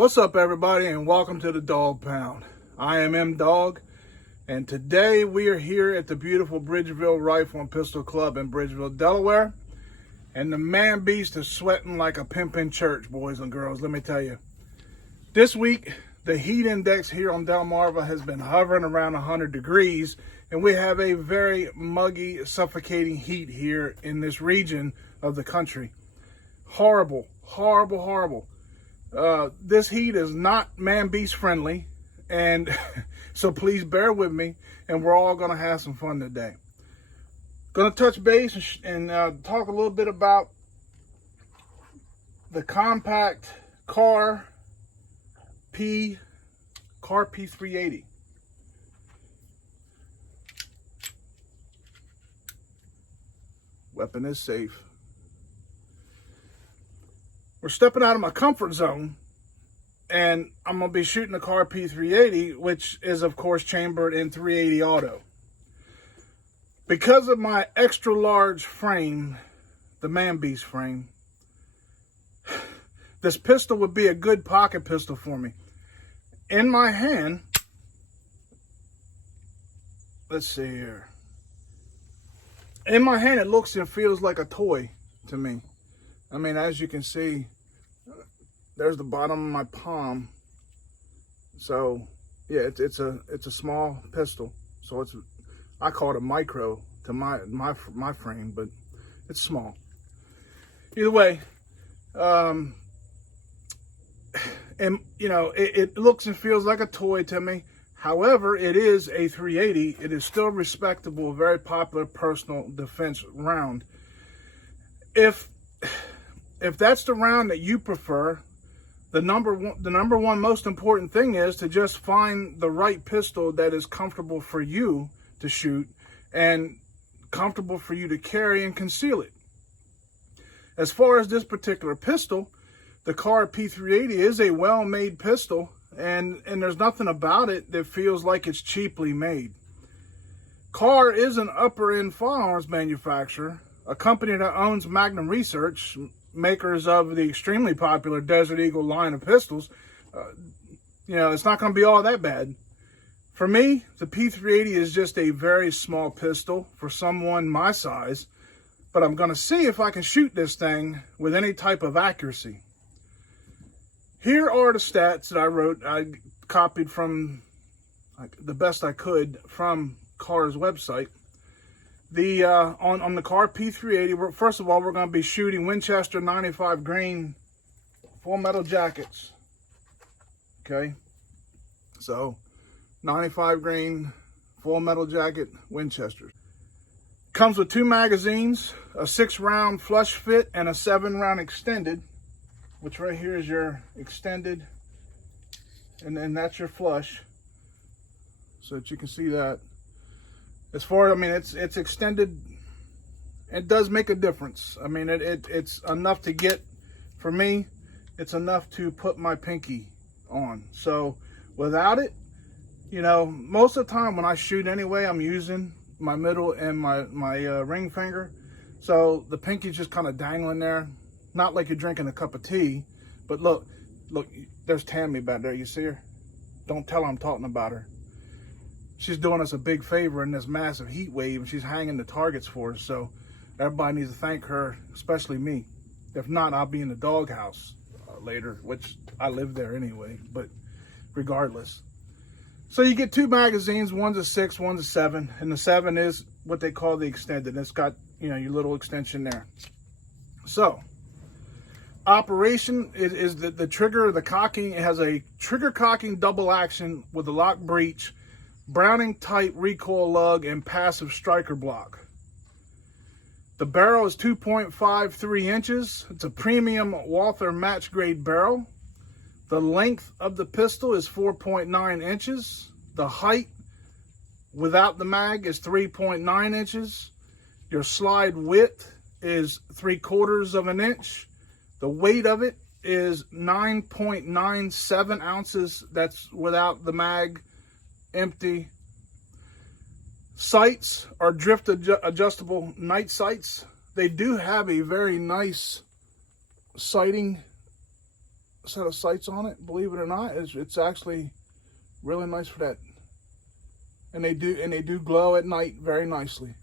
What's up, everybody, and welcome to the Dog Pound. I am M Dog, and today we are here at the beautiful Bridgeville Rifle and Pistol Club in Bridgeville, Delaware. And the man beast is sweating like a pimp in church, boys and girls, let me tell you. This week, the heat index here on Delmarva has been hovering around 100 degrees, and we have a very muggy, suffocating heat here in this region of the country. Horrible, horrible, horrible. This heat is not man-beast friendly, and so please bear with me, and we're all going to have some fun today. Going to touch base and talk a little bit about the compact Kahr P380. Weapon is safe. We're stepping out of my comfort zone, and I'm going to be shooting the Kahr P380, which is, of course, chambered in 380 auto. Because of my extra large frame, the man beast frame, this pistol would be a good pocket pistol for me. In my hand, let's see here. In my hand, it looks and feels like a toy to me. I mean, as you can see, there's the bottom of my palm. So, yeah, it's a small pistol. So I call it a micro to my frame, but it's small. Either way, and you know, it looks and feels like a toy to me. However, it is a 380. It is still respectable, very popular personal defense round. If that's the round that you prefer, the number one most important thing is to just find the right pistol that is comfortable for you to shoot and comfortable for you to carry and conceal it. As far as this particular pistol, the Kahr P380 is a well-made pistol, and there's nothing about it that feels like it's cheaply made. Kahr is an upper-end firearms manufacturer, a company that owns Magnum Research, makers of the extremely popular Desert Eagle line of pistols. You know, it's not going to be all that bad. For me, the P380 is just a very small pistol for someone my size, but I'm going to see if I can shoot this thing with any type of accuracy. Here are the stats that I wrote. I copied from the best I could from Kahr's website. On the Kahr P380, first of all, we're going to be shooting Winchester 95 grain full metal jackets. Okay, so 95 grain full metal jacket Winchester. Comes with 2 magazines, a 6-round flush fit and a 7-round extended, which right here is your extended, and then that's your flush, so that you can see that. As far as, I mean, it's extended. It does make a difference. I mean, it's enough to get, for me, it's enough to put my pinky on. So without it, you know, most of the time when I shoot anyway, I'm using my middle and my ring finger. So the pinky's just kind of dangling there. Not like you're drinking a cup of tea, but look, there's Tammy back there. You see her? Don't tell her I'm talking about her. She's doing us a big favor in this massive heat wave, and she's hanging the targets for us. So everybody needs to thank her, especially me. If not, I'll be in the doghouse later, which I live there anyway, but regardless. So you get 2 magazines, one's a 6, one's a 7, and the 7 is what they call the extended. It's got, you know, your little extension there. So operation is the trigger, the cocking. It has a trigger cocking double action with a lock breech, Browning type recoil lug, and passive striker block. The barrel is 2.53 inches. It's a premium Walther match grade barrel. The length of the pistol is 4.9 inches. The height without the mag is 3.9 inches. Your slide width is 3/4 of an inch. The weight of it is 9.97 ounces. That's without the mag. Empty. Sights are drift adjustable night sights. They do have a very nice sighting set of sights on it. Believe it or not, it's actually really nice for that. And they do glow at night very nicely.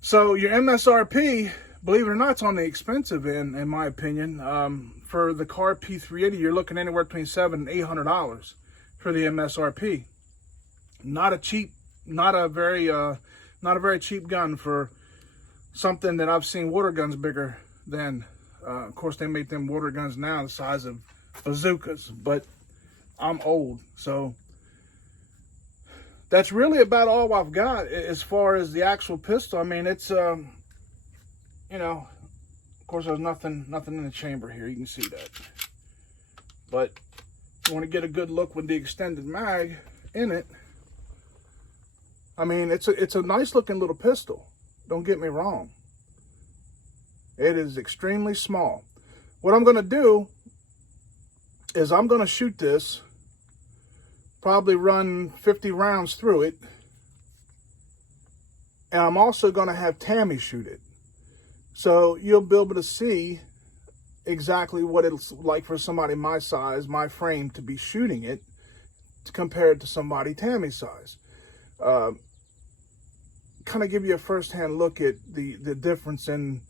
So your MSRP, believe it or not, it's on the expensive end, in my opinion. For the Kahr P380, you're looking anywhere between $700 and $800 for the MSRP. Not a very cheap gun for something that I've seen water guns bigger than. Of course, they make them water guns now the size of bazookas, but I'm old, so that's really about all I've got as far as the actual pistol. I mean, it's you know, of course, there's nothing in the chamber here. You can see that, but you want to get a good look with the extended mag in it. I mean, it's a nice looking little pistol. Don't get me wrong. It is extremely small. What I'm going to do is I'm going to shoot this, probably run 50 rounds through it, and I'm also going to have Tammy shoot it. So you'll be able to see exactly what it's like for somebody my size, my frame, to be shooting it compared to somebody Tammy's size. Kind of give you a first-hand look at the difference in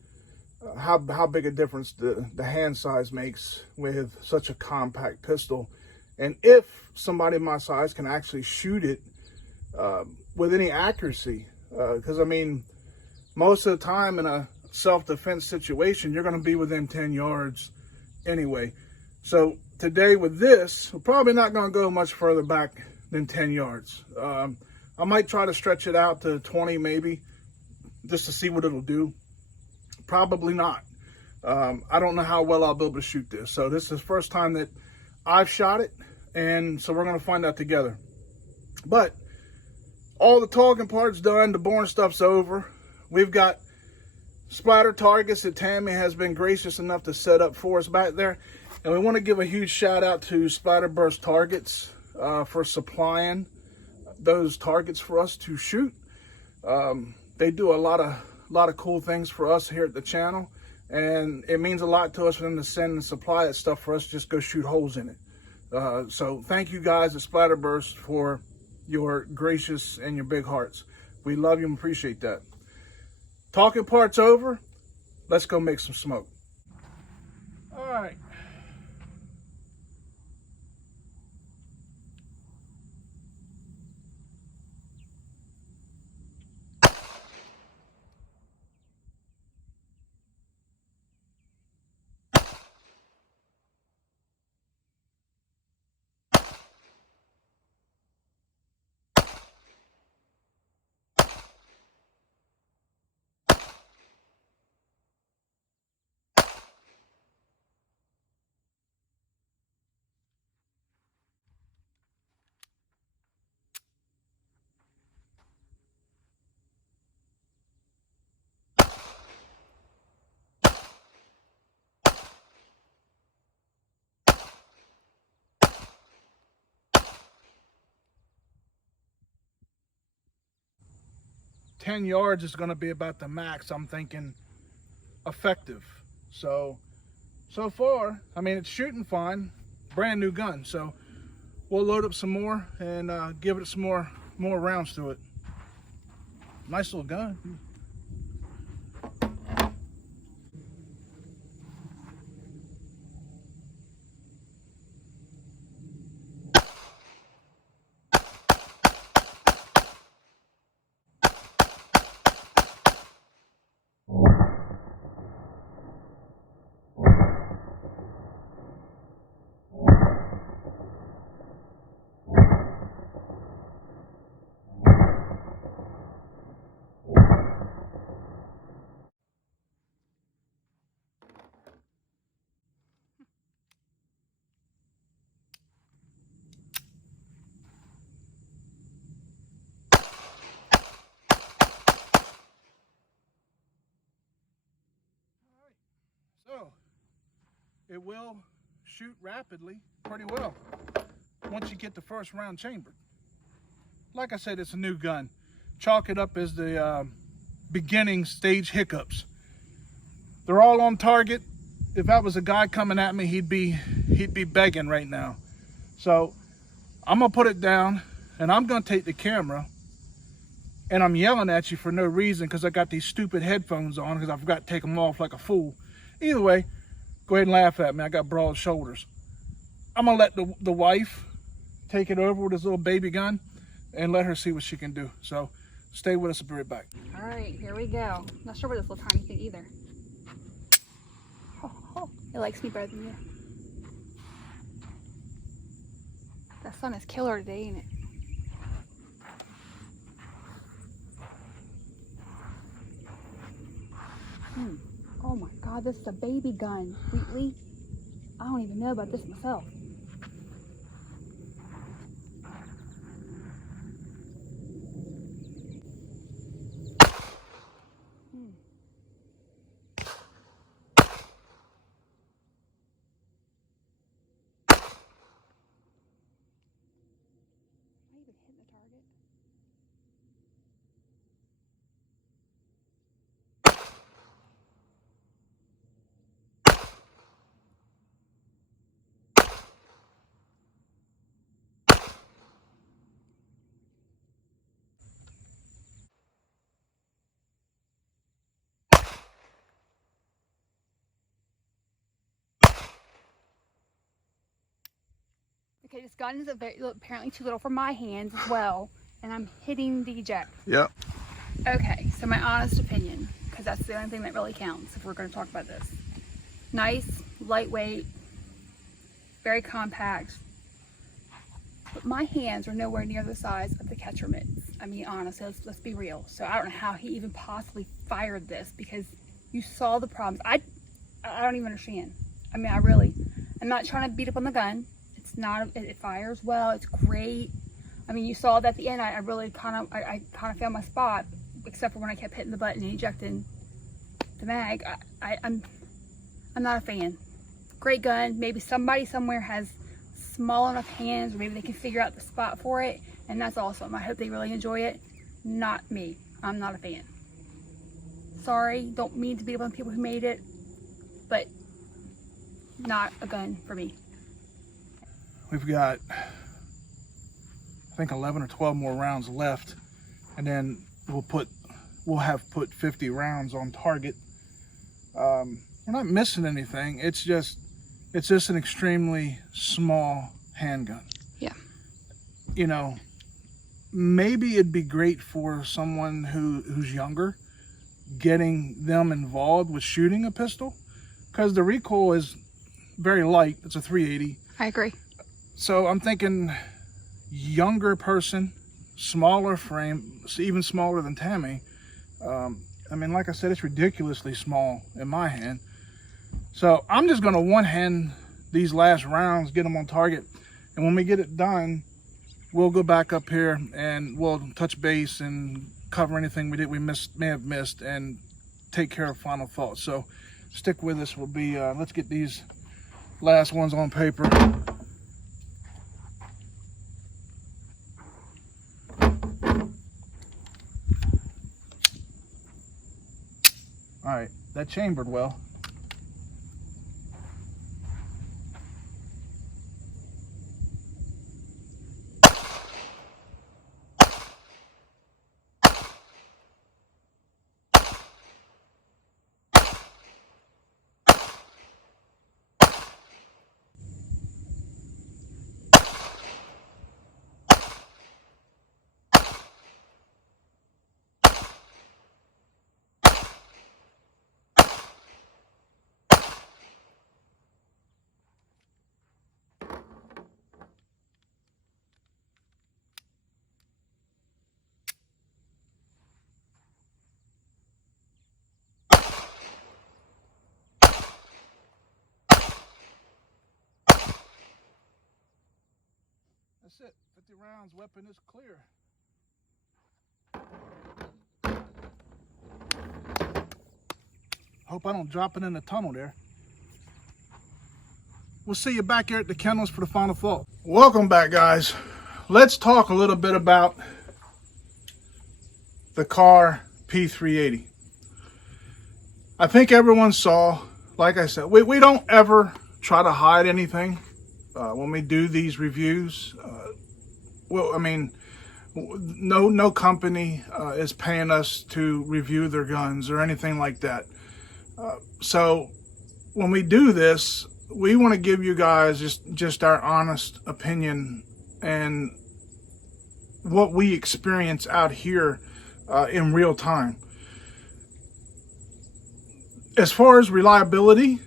how big a difference the hand size makes with such a compact pistol, and if somebody my size can actually shoot it with any accuracy. Because I mean, most of the time in a self-defense situation, you're going to be within 10 yards anyway. So today with this, we're probably not going to go much further back than 10 yards. I might try to stretch it out to 20 maybe, just to see what it'll do. Probably not. I don't know how well I'll be able to shoot this. So this is the first time that I've shot it, and so we're going to find out together. But all the talking part's done. The boring stuff's over. We've got splatter targets that Tammy has been gracious enough to set up for us back there. And we want to give a huge shout out to Splatterburst Targets for supplying those targets for us to shoot. They do a lot of cool things for us here at the channel, and it means a lot to us for them to send and supply that stuff for us to just go shoot holes in it. So thank you guys at Splatterburst for your gracious and your big hearts. We love you and appreciate that. Talking part's over. Let's go make some smoke. All right. "10 yards is going to be about the max, I'm thinking, effective." So far, I mean, it's shooting fine. Brand new gun. So we'll load up some more and give it some more rounds to it. Nice little gun. So it will shoot rapidly pretty well once you get the first round chambered. Like I said, it's a new gun. Chalk it up as the beginning stage hiccups. They're all on target, if that was a guy coming at me, he'd be begging right now. So I'm gonna put it down, and I'm gonna take the camera, and I'm yelling at you for no reason because I got these stupid headphones on because I forgot to take them off like a fool. Either way, go ahead and laugh at me. I got broad shoulders. I'm gonna let the wife take it over with this little baby gun and let her see what she can do. So stay with us, I'll be right back. All right, here we go. Not sure what this little tiny thing either. Oh, it likes me better than you. That sun is killer today, ain't it? Oh my God, this is a baby gun, Wheatley. I don't even know about this myself. I even hit the target. Okay, this gun is apparently too little for my hands as well, and I'm hitting the eject. Yep. Okay, so my honest opinion, because that's the only thing that really counts if we're going to talk about this. Nice, lightweight, very compact, but my hands are nowhere near the size of the catcher mitts. I mean, honestly, let's be real. So I don't know how he even possibly fired this, because you saw the problems. I don't even understand. I mean, I'm not trying to beat up on the gun. It's not, it fires well, it's great. I mean, you saw that at the end, I really kind of found my spot, except for when I kept hitting the button and ejecting the mag. I'm not a fan. Great gun. Maybe somebody somewhere has small enough hands, or maybe they can figure out the spot for it, and that's awesome. I hope they really enjoy it. Not me. I'm not a fan. Sorry, don't mean to beat up on people who made it, but not a gun for me. We've got, I think, 11 or 12 more rounds left, and then we'll have put 50 rounds on target. We're not missing anything. It's just an extremely small handgun. Yeah. You know, maybe it'd be great for someone who's younger, getting them involved with shooting a pistol, because the recoil is very light. It's a 380. I agree. So I'm thinking younger person, smaller frame, even smaller than Tammy. I mean, like I said, it's ridiculously small in my hand. So I'm just gonna one-hand these last rounds, get them on target. And when we get it done, we'll go back up here and we'll touch base and cover anything we may have missed, and take care of final thoughts. So stick with us. We'll be, let's get these last ones on paper. All right, that chambered well. That's it, 50 rounds, weapon is clear. Hope I don't drop it in the tunnel there. We'll see you back here at the kennels for the final thought. Welcome back, guys. Let's talk a little bit about the Kahr P380. I think everyone saw like I said, we don't ever try to hide anything when we do these reviews. Well, I mean, no company is paying us to review their guns or anything like that. So when we do this, we want to give you guys just our honest opinion and what we experience out here in real time. As far as reliability,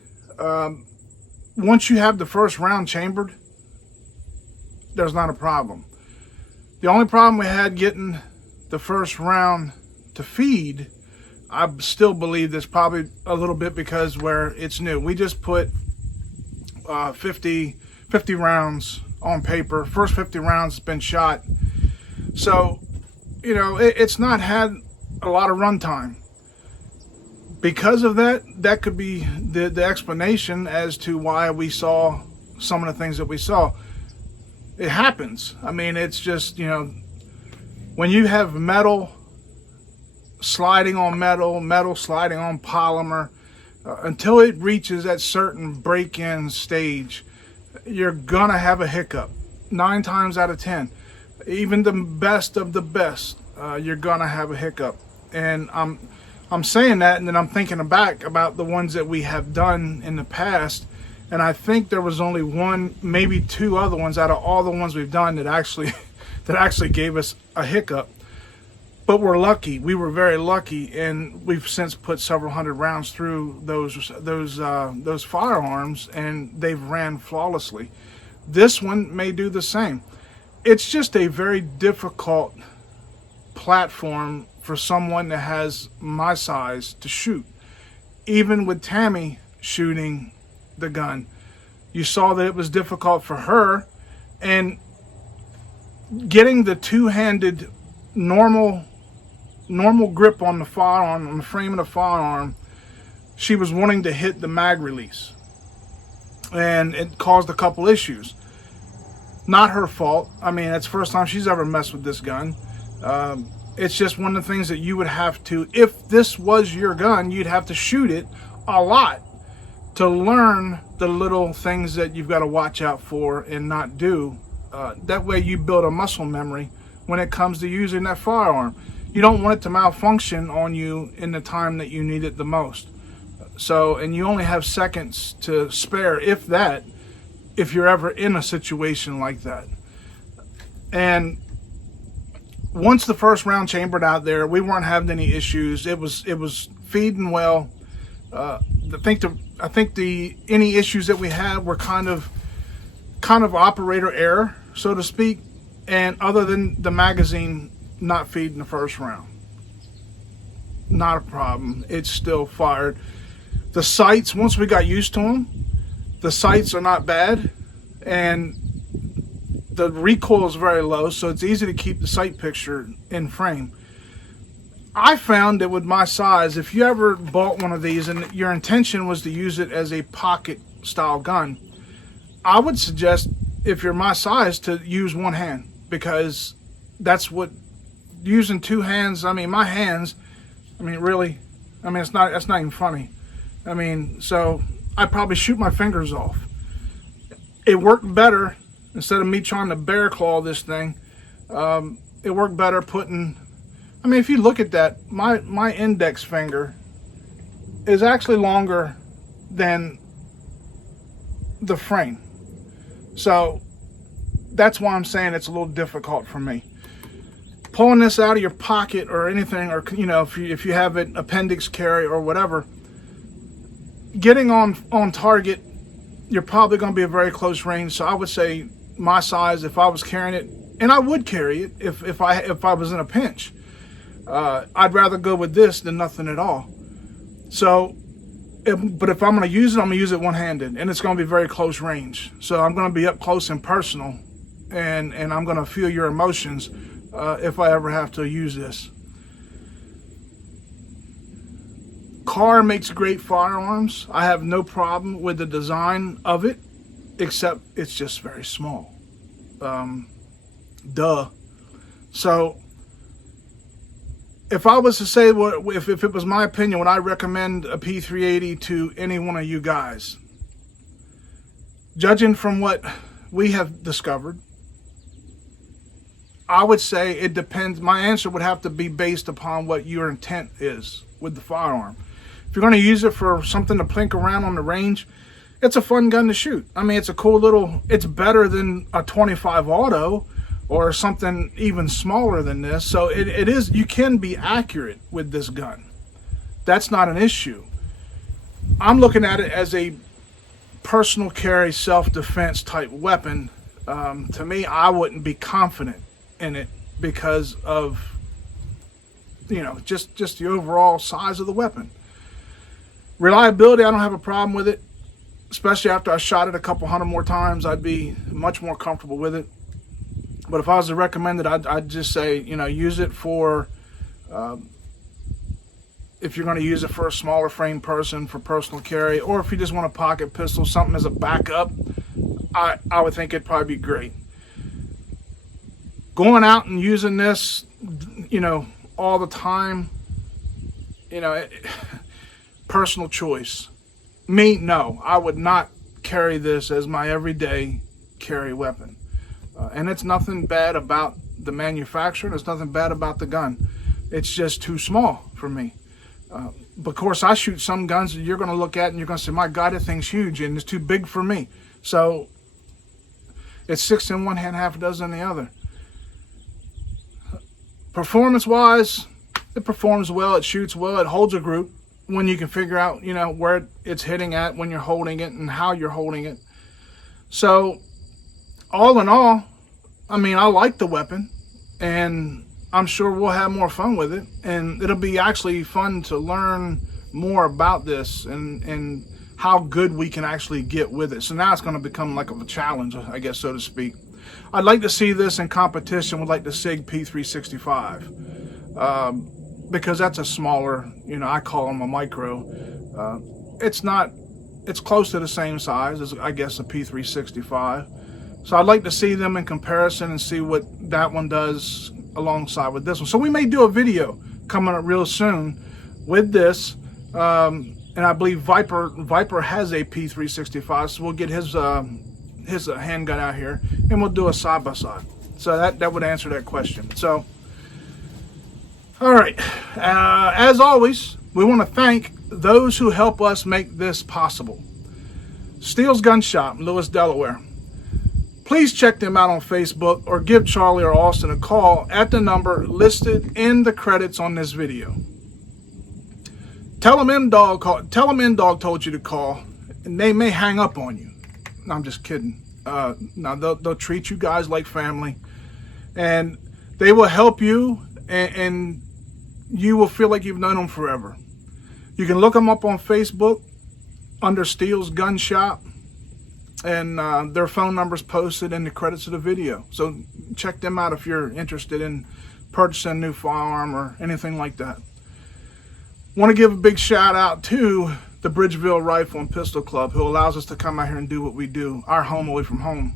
once you have the first round chambered, there's not a problem. The only problem we had getting the first round to feed, I still believe there's probably a little bit because where it's new. We just put 50 rounds on paper. First 50 rounds has been shot. So, you know, it's not had a lot of runtime. Because of that, that could be the explanation as to why we saw some of the things that we saw. It happens. I mean, it's just, you know, when you have metal sliding on metal, metal sliding on polymer, until it reaches that certain break-in stage, you're gonna have a hiccup. 9 times out of 10. Even the best of the best, you're gonna have a hiccup. And I'm saying that, and then I'm thinking back about the ones that we have done in the past, and I think there was only one, maybe 2 other ones out of all the ones we've done that actually gave us a hiccup. But we're lucky. We were very lucky, and we've since put several hundred rounds through those firearms, and they've ran flawlessly. This one may do the same. It's just a very difficult platform for someone that has my size to shoot. Even with Tammy shooting the gun, you saw that it was difficult for her, and getting the two-handed normal grip on the firearm, on the frame of the firearm, she was wanting to hit the mag release, and it caused a couple issues. Not her fault. I mean, it's the first time she's ever messed with this gun. It's just one of the things that you would have to, if this was your gun, you'd have to shoot it a lot to learn the little things that you've got to watch out for and not do. That way you build a muscle memory when it comes to using that firearm. You don't want it to malfunction on you in the time that you need it the most. So, and you only have seconds to spare, if that, if you're ever in a situation like that. And once the first round chambered out there, we weren't having any issues. It was feeding well. I think the any issues that we had were kind of operator error, so to speak, and other than the magazine not feeding the first round, not a problem. It's still fired. The sights, once we got used to them, the sights are not bad, and the recoil is very low, so it's easy to keep the sight picture in frame. I found that with my size, if you ever bought one of these and your intention was to use it as a pocket style gun, I would suggest, if you're my size, to use one hand, because that's what, using 2 hands, I mean, my hands, I mean, really, I mean, that's not even funny. I mean, so I'd probably shoot my fingers off. It worked better, instead of me trying to bear claw this thing, it worked better putting, I mean, if you look at that, my index finger is actually longer than the frame. So that's why I'm saying it's a little difficult for me. Pulling this out of your pocket or anything, or, you know, if you have an appendix carry or whatever, getting on target, you're probably going to be a very close range. So I would say my size, if I was carrying it, and I would carry it if I was in a pinch, I'd rather go with this than nothing at all. So, but if I'm going to use it, I'm going to use it one-handed, and it's going to be very close range. So I'm going to be up close and personal, and I'm going to feel your emotions if I ever have to use this. Kahr makes great firearms. I have no problem with the design of it, except it's just very small. So if I was to say if it was my opinion, would I recommend a P380 to any one of you guys? Judging from what we have discovered, I would say it depends. My answer would have to be based upon what your intent is with the firearm. If you're going to use it for something to plink around on the range, it's a fun gun to shoot. I mean, it's a cool little, it's better than a 25 auto or something even smaller than this. So it is, you can be accurate with this gun. That's not an issue. I'm looking at it as a personal carry, self-defense type weapon. To me, I wouldn't be confident in it because of, you know, just the overall size of the weapon. Reliability, I don't have a problem with it. Especially after I shot it a couple hundred more times, I'd be much more comfortable with it. But if I was to recommend it, I'd just say, you know, use it for, if you're going to use it for a smaller frame person for personal carry, or if you just want a pocket pistol, something as a backup, I would think it'd probably be great. Going out and using this, you know, all the time, you know, personal choice. Me, no, I would not carry this as my everyday carry weapon. And it's nothing bad about the manufacturer. There's nothing bad about the gun. It's just too small for me. But of course, I shoot some guns that you're going to look at and you're going to say, my God, that thing's huge and it's too big for me. So it's 6 in one hand, half a dozen in the other. Performance-wise, it performs well. It shoots well. It holds a group when you can figure out, you know, where it's hitting at when you're holding it and how you're holding it. So all in all, I mean, I like the weapon and I'm sure we'll have more fun with it, and it'll be actually fun to learn more about this and how good we can actually get with it. So now it's going to become like a challenge, I guess, so to speak. I'd like to see this in competition with like the SIG P365. Because that's a smaller, you know, I call them a micro. It's close to the same size as, I guess, a P365. So I'd like to see them in comparison and see what that one does alongside with this one. So we may do a video coming up real soon with this. And I believe Viper has a P365, so we'll get his handgun out here and we'll do a side-by-side. So that would answer that question. So, all right, as always, we want to thank those who help us make this possible. Steele's Gun Shop in Lewis, Delaware. Please check them out on Facebook or give Charlie or Austin a call at the number listed in the credits on this video. Tell them M-Dog told you to call, and they may hang up on you. No, I'm just kidding. No, they'll treat you guys like family, and they will help you, and you will feel like you've known them forever. You can look them up on Facebook under Steele's Gun Shop, and their phone number's posted in the credits of the video. So check them out if you're interested in purchasing a new firearm or anything like that. Want to give a big shout out to the Bridgeville Rifle and Pistol Club, who allows us to come out here and do what we do, our home away from home.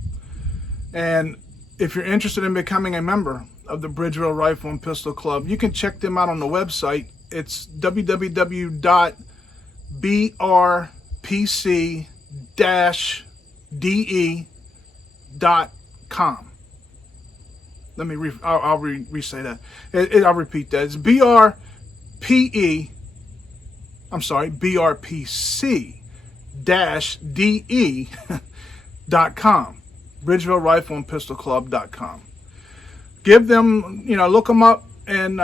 And if you're interested in becoming a member of the Bridgeville Rifle and Pistol Club, you can check them out on the website. It's www.brpc-de.com. I'll re-say that. I'll repeat that. It's brpc-de.com. Bridgeville Rifle and Pistol Club.com. Give them, look them up, and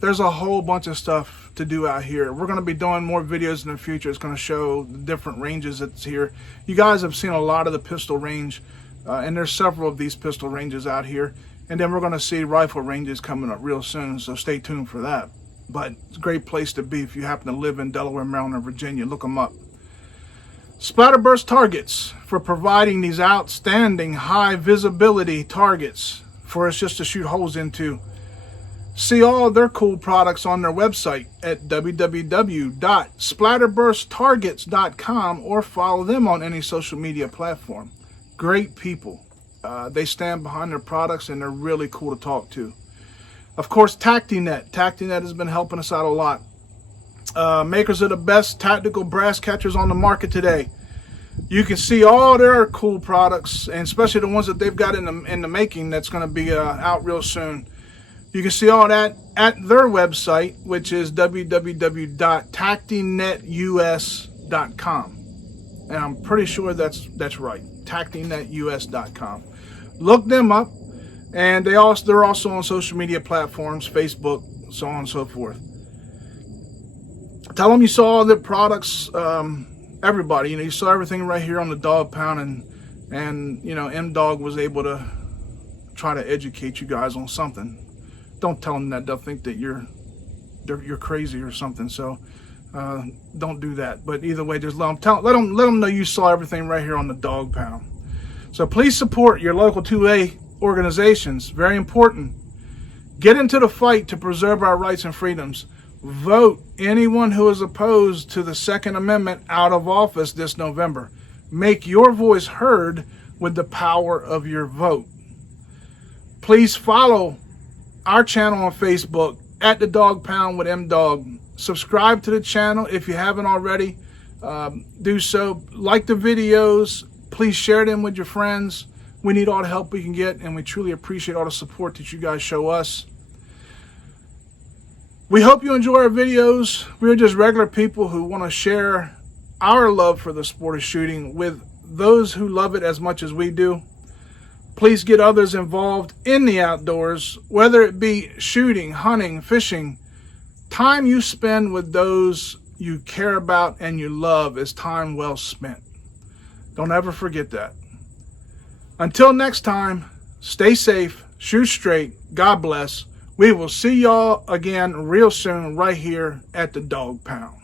there's a whole bunch of stuff to do out here. We're going to be doing more videos in the future. It's going to show the different ranges that's here. You guys have seen a lot of the pistol range, and there's several of these pistol ranges out here. And then we're going to see rifle ranges coming up real soon, so stay tuned for that. But it's a great place to be if you happen to live in Delaware, Maryland, or Virginia. Look them up. Splatterburst Targets, for providing these outstanding high visibility targets for us just to shoot holes into. See all of their cool products on their website at www.splatterbursttargets.com, or follow them on any social media platform. Great people. They stand behind their products, and they're really cool to talk to. Of course, TactiNet. TactiNet has been helping us out a lot. Makers of the best tactical brass catchers on the market today. You can see all their cool products, and especially the ones that they've got in the making that's going to be out real soon. You can see all that at their website, which is www.tactinetus.com. And I'm pretty sure that's right, tactinetus.com. Look them up, and they're also on social media platforms, Facebook, so on and so forth. Tell them you saw all their products. Everybody, you saw everything right here on the Dog Pound, and M-Dog was able to try to educate you guys on something. Don't tell them that. They'll think that you're crazy or something. So don't do that. But either way, just let them know you saw everything right here on the Dog Pound. So please support your local 2A organizations. Very important. Get into the fight to preserve our rights and freedoms. Vote anyone who is opposed to the Second Amendment out of office this November. Make your voice heard with the power of your vote. Please follow our channel on Facebook at the Dog Pound with M-Dog. Subscribe to the channel if you haven't already. Do so. Like the videos. Please share them with your friends. We need all the help we can get, and we truly appreciate all the support that you guys show us. We hope you enjoy our videos. We're just regular people who want to share our love for the sport of shooting with those who love it as much as we do. Please get others involved in the outdoors, whether it be shooting, hunting, fishing. Time you spend with those you care about and you love is time well spent. Don't ever forget that. Until next time, stay safe, shoot straight, God bless. We will see y'all again real soon right here at the Dog Pound.